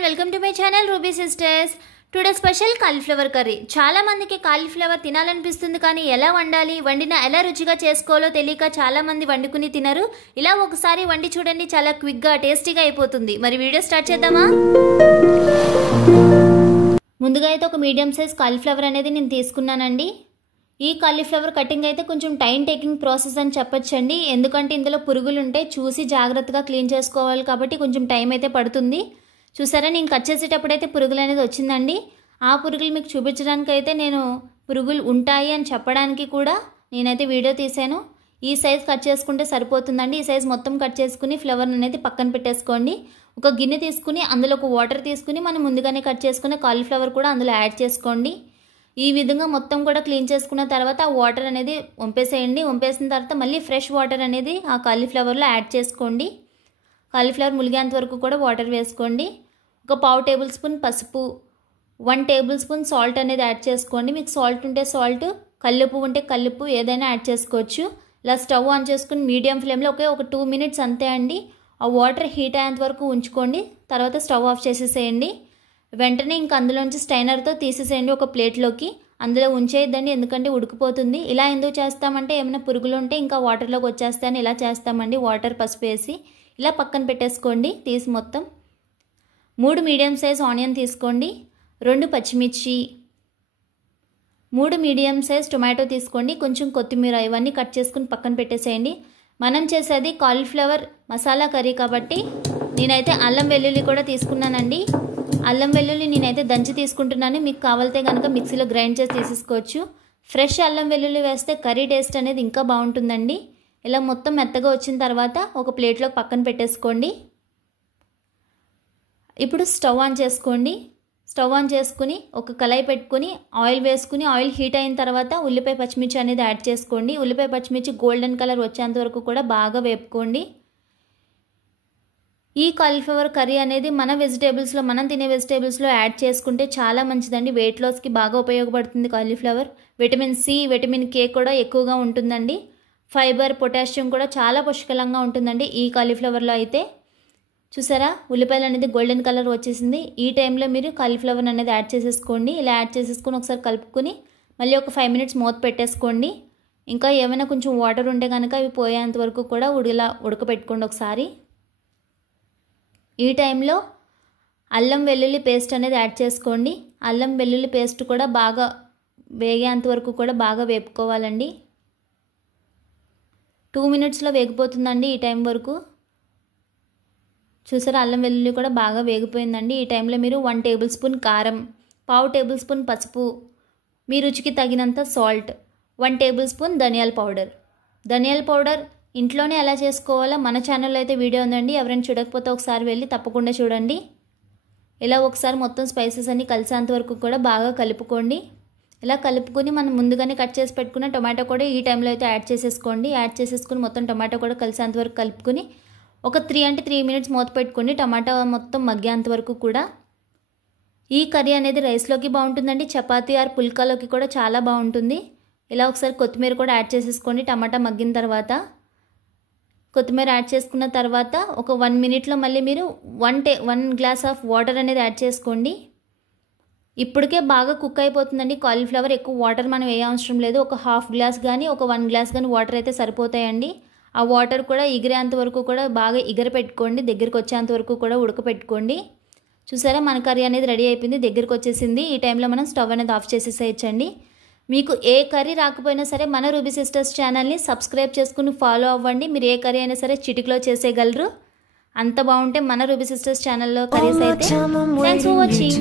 and welcome to my channel Ruby Sisters. Today special cauliflower curry. చాలా మందికి cauliflower తినాలనిపిస్తుంది కానీ ఎలా వండాలి, వండినా ఎలా రుచిగా చేసుకోవాలో తెలియక చాలా మంది వండుకుని తినరు. ఇలా ఒకసారి వండి చూడండి, చాలా క్విక్ గా టేస్టీగా అయిపోతుంది. మరి వీడియో స్టార్ట్ చేద్దామా? ముందుగా అయితే ఒక మీడియం సైజ్ కాలీఫ్లవర్ అనేది నేను తీసుకున్నానండి. ఈ కాలీఫ్లవర్ కటింగ్ అయితే కొంచెం టైం టేకింగ్ ప్రాసెస్ అని చెప్పొచ్చండి. ఎందుకంటే ఇందులో పురుగులు ఉంటాయి, చూసి జాగ్రత్తగా క్లీన్ చేసుకోవాలి కాబట్టి కొంచెం టైం అయితే పడుతుంది. చూసారా, నేను కట్ చేసేటప్పుడైతే పురుగులు అనేది వచ్చిందండి. ఆ పురుగులు మీకు చూపించడానికి అయితే నేను పురుగులు ఉంటాయి అని చెప్పడానికి కూడా నేనైతే వీడియో తీసాను. ఈ సైజ్ కట్ చేసుకుంటే సరిపోతుందండి. ఈ సైజ్ మొత్తం కట్ చేసుకుని ఫ్లవర్ అనేది పక్కన పెట్టేసుకోండి. ఒక గిన్నె తీసుకుని అందులో ఒక వాటర్ తీసుకుని మనం ముందుగానే కట్ చేసుకునే కాలీఫ్లవర్ కూడా అందులో యాడ్ చేసుకోండి. ఈ విధంగా మొత్తం కూడా క్లీన్ చేసుకున్న తర్వాత ఆ వాటర్ అనేది వంపేసేయండి. వంపేసిన తర్వాత మళ్ళీ ఫ్రెష్ వాటర్ అనేది ఆ కాలీఫ్లవర్లో యాడ్ చేసుకోండి. కాలీఫ్లవర్ ములిగేంత వరకు కూడా వాటర్ వేసుకోండి. ఒక 1/2 టేబుల్ స్పూన్ పసుపు, 1 టేబుల్ స్పూన్ సాల్ట్ అనేది యాడ్ చేసుకోండి. మీకు సాల్ట్ ఉంటే సాల్ట్, కల్లుప్పు ఉంటే కల్లుప్పు ఏదైనా యాడ్ చేసుకోవచ్చు. ఇలా స్టవ్ ఆన్ చేసుకుని మీడియం ఫ్లేమ్లో ఒక 2 మినిట్స్ అంతే అండి. ఆ వాటర్ హీట్ అయ్యేంత వరకు ఉంచుకోండి. తర్వాత స్టవ్ ఆఫ్ చేసేసేయండి. వెంటనే ఇంక అందులోంచి స్టైనర్తో తీసేసేయండి ఒక ప్లేట్లోకి. అందులో ఉంచేయద్దండి, ఎందుకంటే ఉడికిపోతుంది. ఇలా ఎందుకు చేస్తామంటే ఏమైనా పురుగులు ఉంటే ఇంకా వాటర్లోకి వచ్చేస్తాయని ఇలా చేస్తామండి. వాటర్ పసుపు వేసి ఇలా పక్కన పెట్టేసుకోండి. తీసి మొత్తం 3 మీడియం సైజ్ ఆనియన్ తీసుకోండి, 2 పచ్చిమిర్చి, 3 మీడియం సైజ్ టొమాటో తీసుకోండి, కొంచెం కొత్తిమీర, ఇవన్నీ కట్ చేసుకుని పక్కన పెట్టేసేయండి. మనం చేసేది కాలీఫ్లవర్ మసాలా కర్రీ కాబట్టి నేనైతే అల్లం వెల్లుల్లి కూడా తీసుకున్నానండి. అల్లం వెల్లుల్లి నేనైతే దంచి తీసుకుంటున్నాను. మీకు కావాలితే కనుక మిక్సీలో గ్రైండ్ చేసి తీసేసుకోవచ్చు. ఫ్రెష్ అల్లం వెల్లుల్లి వేస్తే కర్రీ టేస్ట్ అనేది ఇంకా బాగుంటుందండి. ఇలా మొత్తం మెత్తగా వచ్చిన తర్వాత ఒక ప్లేట్లో పక్కన పెట్టేసుకోండి. ఇప్పుడు స్టవ్ ఆన్ చేసుకోండి. స్టవ్ ఆన్ చేసుకుని ఒక కళాయి పెట్టుకుని ఆయిల్ వేసుకుని ఆయిల్ హీట్ అయిన తర్వాత ఉల్లిపాయ పచ్చిమిర్చి అనేది యాడ్ చేసుకోండి. ఉల్లిపాయ పచ్చిమిర్చి గోల్డెన్ కలర్ వచ్చేంత వరకు కూడా బాగా వేపుకోండి. ఈ కాలీఫ్లవర్ కర్రీ అనేది మన వెజిటేబుల్స్లో, మనం తినే వెజిటేబుల్స్లో యాడ్ చేసుకుంటే చాలా మంచిదండి. వెయిట్ లాస్కి బాగా ఉపయోగపడుతుంది cauliflower. Vitamin C, vitamin K కూడా ఎక్కువగా ఉంటుందండి. ఫైబర్, పొటాషియం కూడా చాలా పుష్కలంగా ఉంటుందండి ఈ కాలీఫ్లవర్లో అయితే. చూసారా, ఉల్లిపాయలు అనేది గోల్డెన్ కలర్ వచ్చేసింది. ఈ టైంలో మీరు కాలీఫ్లవర్ అనేది యాడ్ చేసేసుకోండి. ఇలా యాడ్ చేసేసుకొని ఒకసారి కలుపుకొని మళ్ళీ ఒక 5 మినిట్స్ మూత పెట్టేసుకోండి. ఇంకా ఏమైనా కొంచెం వాటర్ ఉంటే కనుక అవి పోయేంత వరకు కూడా ఉడకపెట్టుకోండి ఒకసారి. ఈ టైంలో అల్లం వెల్లుల్లి పేస్ట్ అనేది యాడ్ చేసుకోండి. అల్లం వెల్లుల్లి పేస్ట్ కూడా బాగా వేగేంత వరకు కూడా బాగా వేపుకోవాలండి. 2 మినిట్స్లో వేగిపోతుందండి ఈ టైం వరకు. చూసారా, అల్లం వెల్లుల్లి కూడా బాగా వేగిపోయిందండి. ఈ టైంలో మీరు 1 టేబుల్ స్పూన్ కారం, 1/2 టేబుల్ స్పూన్ పసుపు, మీ రుచికి తగినంత సాల్ట్, 1 టేబుల్ స్పూన్ ధనియాల పౌడర్. ధనియాల పౌడర్ ఇంట్లోనే ఎలా చేసుకోవాలో మన ఛానల్లో అయితే వీడియో ఉందండి. ఎవరైనా చూడకపోతే ఒకసారి వెళ్ళి తప్పకుండా చూడండి. ఇలా ఒకసారి మొత్తం స్పైసెస్ అన్నీ కలిసేంత వరకు కూడా బాగా కలుపుకోండి. ఇలా కలుపుకొని మనం ముందుగానే కట్ చేసి పెట్టుకున్న టొమాటో కూడా ఈ టైంలో అయితే యాడ్ చేసేసుకోండి. యాడ్ చేసేసుకుని మొత్తం టొమాటో కూడా కలిసేంత వరకు కలుపుకొని ఒక 3 మినిట్స్ మూత పెట్టుకోండి. టమాటా మొత్తం మగ్గేంత వరకు కూడా. ఈ కర్రీ అనేది రైస్లోకి బాగుంటుందండి, చపాతీ ఆర్ పుల్కాలోకి కూడా చాలా బాగుంటుంది. ఇలా ఒకసారి కొత్తిమీర కూడా యాడ్ చేసేసుకోండి. టమాటా మగ్గిన తర్వాత కొత్తిమీర యాడ్ చేసుకున్న తర్వాత ఒక 1 మినిట్లో మళ్ళీ మీరు 1 గ్లాస్ ఆఫ్ వాటర్ అనేది యాడ్ చేసుకోండి. ఇప్పటికే బాగా కుక్ అయిపోతుందండి కాలీఫ్లవర్. ఎక్కువ వాటర్ మనం వేయవసరం లేదు. ఒక 1/2 గ్లాస్ కానీ ఒక 1 గ్లాస్ కానీ వాటర్ అయితే సరిపోతాయండి. ఆ వాటర్ కూడా ఎగిరేంత వరకు కూడా బాగా పెట్టుకోండి. దగ్గరికి వచ్చేంత వరకు కూడా ఉడకపెట్టుకోండి. చూసారా, మన కర్రీ అనేది రెడీ అయిపోయింది, దగ్గరికి వచ్చేసింది. ఈ టైంలో మనం స్టవ్ అనేది ఆఫ్ చేసేసేయచ్చండి. మీకు ఏ కర్రీ రాకపోయినా సరే మన రూబీ సిస్టర్స్ ఛానల్ని సబ్స్క్రైబ్ చేసుకుని ఫాలో అవ్వండి. మీరు ఏ కర్రీ అయినా సరే చిటికలో చేసేయగలరు. అంత బాగుంటే మన రూబీ సిస్టర్స్ ఛానల్లో కర్రీస్ అయితే. Thanks for watching.